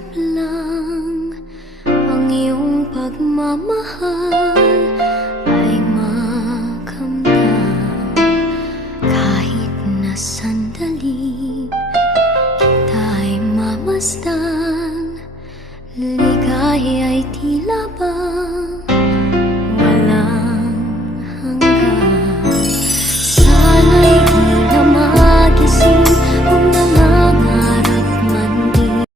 Masarap lang ang iyong pagmamahal ay makamdam kahit na sandali kita'y mamasdan. Ligaya'y tila bang walang hanggan. Sana'y di na magising